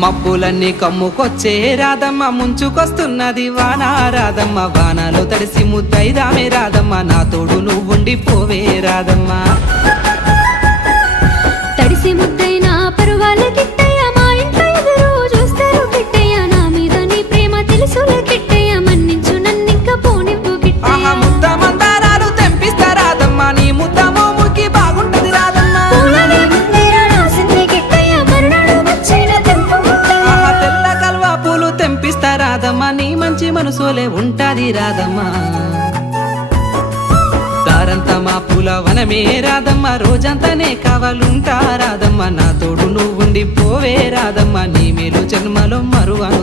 మబ్బులన్నీ కమ్ముకొచ్చే రాధమ్మ ముంచుకొస్తున్నది వాన రాధమ్మ వానలో తడిసి ముద్దైదామే రాధమ్మ నా తోడు నువ్వుండి పోవే రాధమ్మ తడిసి ముద్దైనా పరువాల కిట్టయ్య మా ఇంట్లో ఎదురు చూస్తారు కిట్టయ్య నా మీద నీ ప్రేమ తెలుసులే కిట్టయ్య మన్నించు నన్నింక పోనివ్వు కిట్టయ్య ముద్ద మందారాలు తెంపిస్తా రాధమ్మ నీ ముద్ద మోముకి బాగుంటది రాధమ్మ తెల్ల కల్వా పూలు తెంపిస్తా రాధమ్మ నీ మంచి మనసులే ఉంటాది రాధమ్మ దారంతా మా పూల వనమే రాధమ్మ రోజంతానే కావాలుంటా రాధమ్మ నా తోడు నువ్వుండి పోవే రాధమ్మ నీ మేలు జన్మలో మరువను